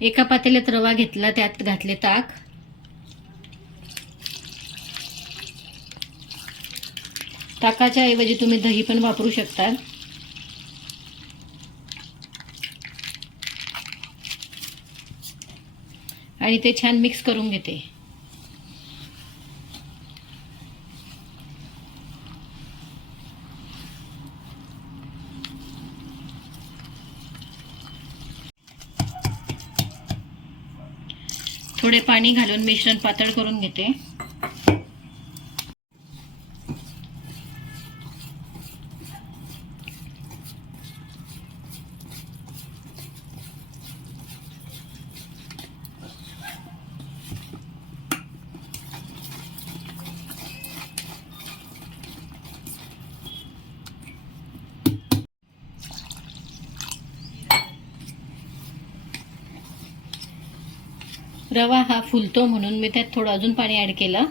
एका पातेल्यात रवा घेतला, त्यात घातले ताक, ताकाच्या ऐवजी तुम्ही दही पण वापरू शकता, आणि ते छान मिक्स करून घेते. थोडे पाणी घालून मिश्रण पातळ करून घेते. रवा हा फुलतो म्हणून मी त्यात थोडं अजून पाणी ऍड केलं.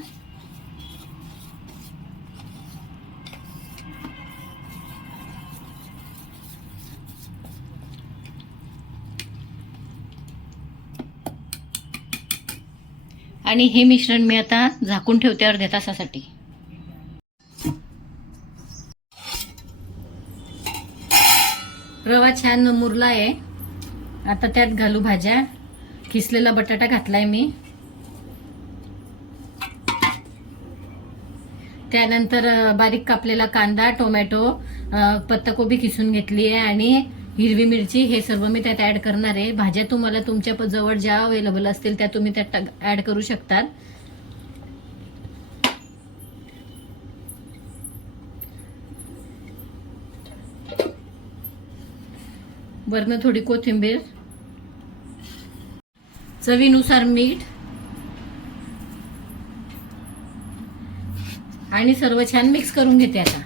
आणि हे मिश्रण मी आता झाकून ठेवते अर्ध्या तासासाठी. रवा छान मुरला आहे. आता त्यात घालू भाज्या. किसलेला बटाटा घातलाय मी, त्यानंतर बारीक कापलेला कांदा, टोमॅटो, पत्ताकोबी किसून घेतली आहे आणि हिरवी मिरची, हे सर्व मी त्यात ऍड करणार आहे. भाज्या तुम्हाला तुमच्या जवळ ज्या अवेलेबल असतील त्या तुम्ही त्यात ऍड करू शकता. वरनं थोडी कोथिंबीर, चवीनुसार मीठ आणि सर्व छान मिक्स करून घेते. आता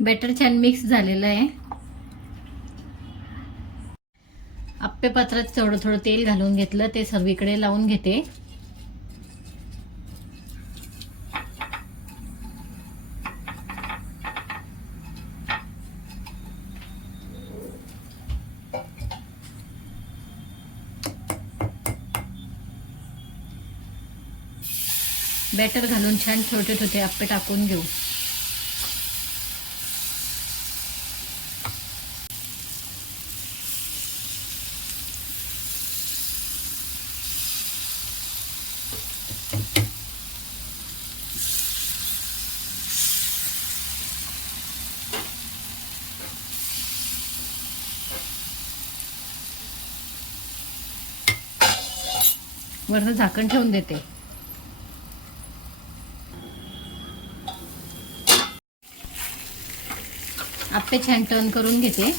बॅटर छान मिक्स झालेलं आहे. आप्पे पात्रात थोडं थोडं तेल घालून घेतलं, ते सर्वीकडे लावून घेते. बॅटर घालून छान छोटे छोटे आप्पे टाकून घेऊ. वरनं झाकण ठेवून देते. आप्पे छान टर्न करून घेते.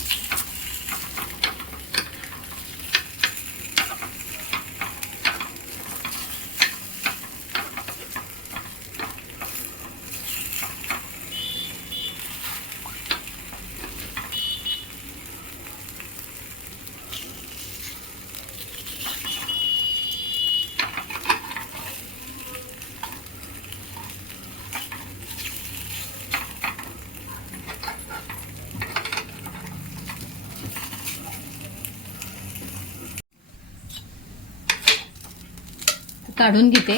काढून घेते.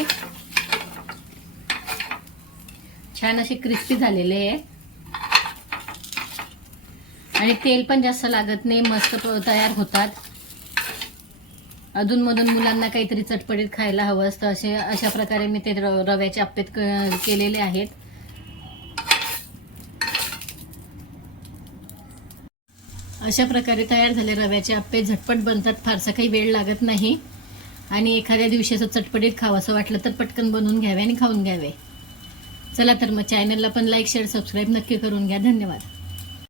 छान असे क्रिस्पी झालेले आहे आणि तेल पण जास्त लागत नाही, मस्त तयार होतात. अधूनमधून मुलांना काहीतरी चटपटीत खायला हवं असतं, अशा प्रकारे मी ते रव्याचे आप्पे केलेले आहेत. अशा प्रकारे तयार झाले रव्याचे आप्पे. झटपट बनतात, फारसा काही वेळ लागत नाही आणि एखाद्या दिवशी असं चटपटीत खावंसं वाटलं तर पटकन बनवून घ्यावे आणि खाऊन घ्यावे. चला तर मग चॅनलला पण लाईक, शेअर, सबस्क्राईब नक्की करून घ्या. धन्यवाद.